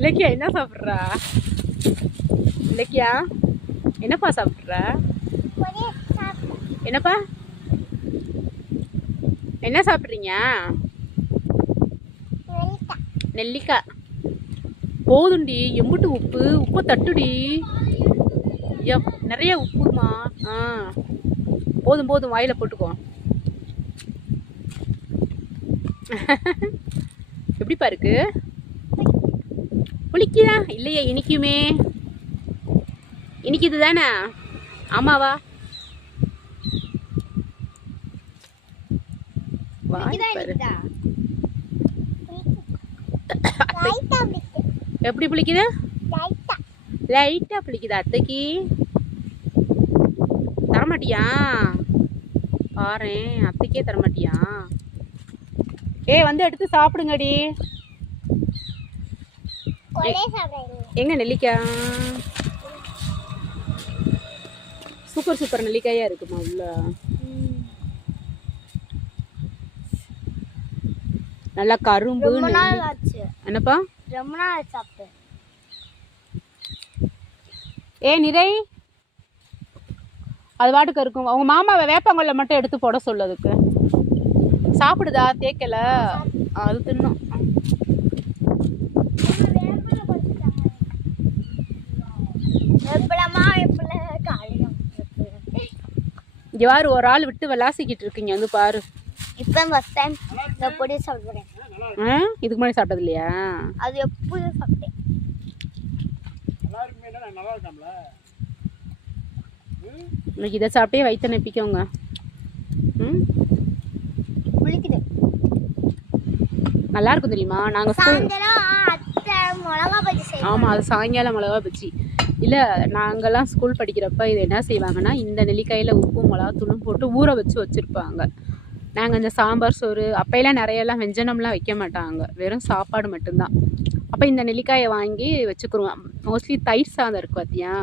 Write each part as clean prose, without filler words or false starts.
இலக்கியா என்ன சாப்பிட்றா? இலக்கியா என்னப்பா சாப்பிட்ற? என்னப்பா என்ன சாப்பிட்றீங்க? நெல்லிக்காய். போதுண்டி, எம்புட்டு உப்பு உப்பு தட்டுடி. நிறைய உப்புமா. போதும் போதும், வாயில போட்டுக்கோ. எப்படிப்பா இருக்கு? புளிக்குதா? இல்லையா, இனிக்குமே. இனிக்குது தானே? ஆமாவா? எப்படி புளிக்குது? லைட்டா புளிக்குதா? அத்தைக்கு தரமாட்டியா? பாரு, அத்தைக்கே தரமாட்டியா? வந்து எடுத்து சாப்பிடுங்கடி. எங்க நெல்லிக்காய்? சூப்பர் சூப்பர் நெல்லிக்காயா இருக்குமா உள்ள? நல்லா கரும்பு. என்னப்பா? ரொம்ப நாள் சாப்பிட்டேன். நிறை அது வாட்டுக்கு இருக்கும். அவங்க மாமாவை வேப்பங்கொல்ல மட்டும் எடுத்து போட சொல்லு. அதுக்கு சாப்பிடுதா? தேக்கல அது தின்னும். இங்க பாரு, ஒரு ஆள் விட்டு விளாசிக்கிட்டு இருக்கீங்க வந்து பாரு. இப்போ ஃபர்ஸ்ட் டைம் இந்த பொடி சாப்பிடுறேன். இதுக்கு முன்னாடி சாப்பிட்டது இல்லையா? அது எப்போதும் சாப்பிட்டேன். இன்னைக்கு இதை சாப்பிட்டே வயிற்று நெப்பிக்கோங்க. நல்லா இருக்கும் தெரியுமா? நாங்கள் ஆமாம், அது சாயங்காலம் மிளகா பஜ்ஜி. இல்லை, நாங்கள்லாம் ஸ்கூல் படிக்கிறப்ப இது என்ன செய்வாங்கன்னா, இந்த நெல்லிக்காயில் உப்பு மிளகா தூளும் போட்டு ஊற வச்சு வச்சுருப்பாங்க. நாங்கள் இந்த சாம்பார் சோறு அப்போயெல்லாம் நிறையெல்லாம் வெஞ்சனம்லாம் வைக்க மாட்டாங்க, வெறும் சாப்பாடு மட்டும்தான். அப்போ இந்த நெல்லிக்காயை வாங்கி வச்சுக்கிருவோம். மோஸ்ட்லி தயிர் சாதம் இருக்கு பார்த்தியா?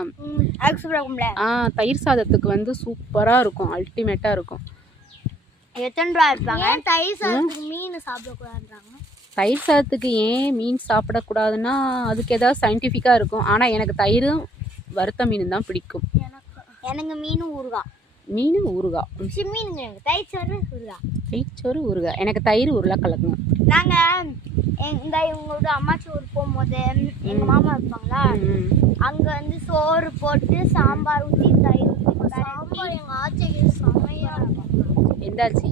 தயிர் சாதத்துக்கு வந்து சூப்பராக இருக்கும், அல்டிமேட்டாக இருக்கும். எத்தனை ரூபா இருப்பாங்க? தயிர் சாதத்துக்கு மீன் சாப்பிடக்கூடாதுன்றாங்க. தயிர் சாதத்துக்கு ஏன் மீன் சாப்பிடக்கூடாதுன்னா, அதுக்கு ஏதாவது சயின்டிஃபிக்காக இருக்கும். ஆனால் எனக்கு தயிரும் வறுத்த மீன் தான் பிடிக்கும். எனக்கு மீன் ஊறுகாய். மீன் ஊறுகாய். தயிர் சோறு ஊறுகாய். தயிர் சோறு ஊறுகாய். எனக்கு தயிர் உருளைக்கிழங்கு. நாங்கள் இவங்களோட அம்மாச்சி ஊருக்கு போகும்போது எங்கள் மாமா இருப்பாங்களா, அங்கே வந்து சோறு போட்டு சாம்பார் ஊற்றி தயிர் ஊற்றி சாம்பார் எங்கள் ஆச்சிக்கு செமையாக இருக்கும். எந்த ஆச்சி?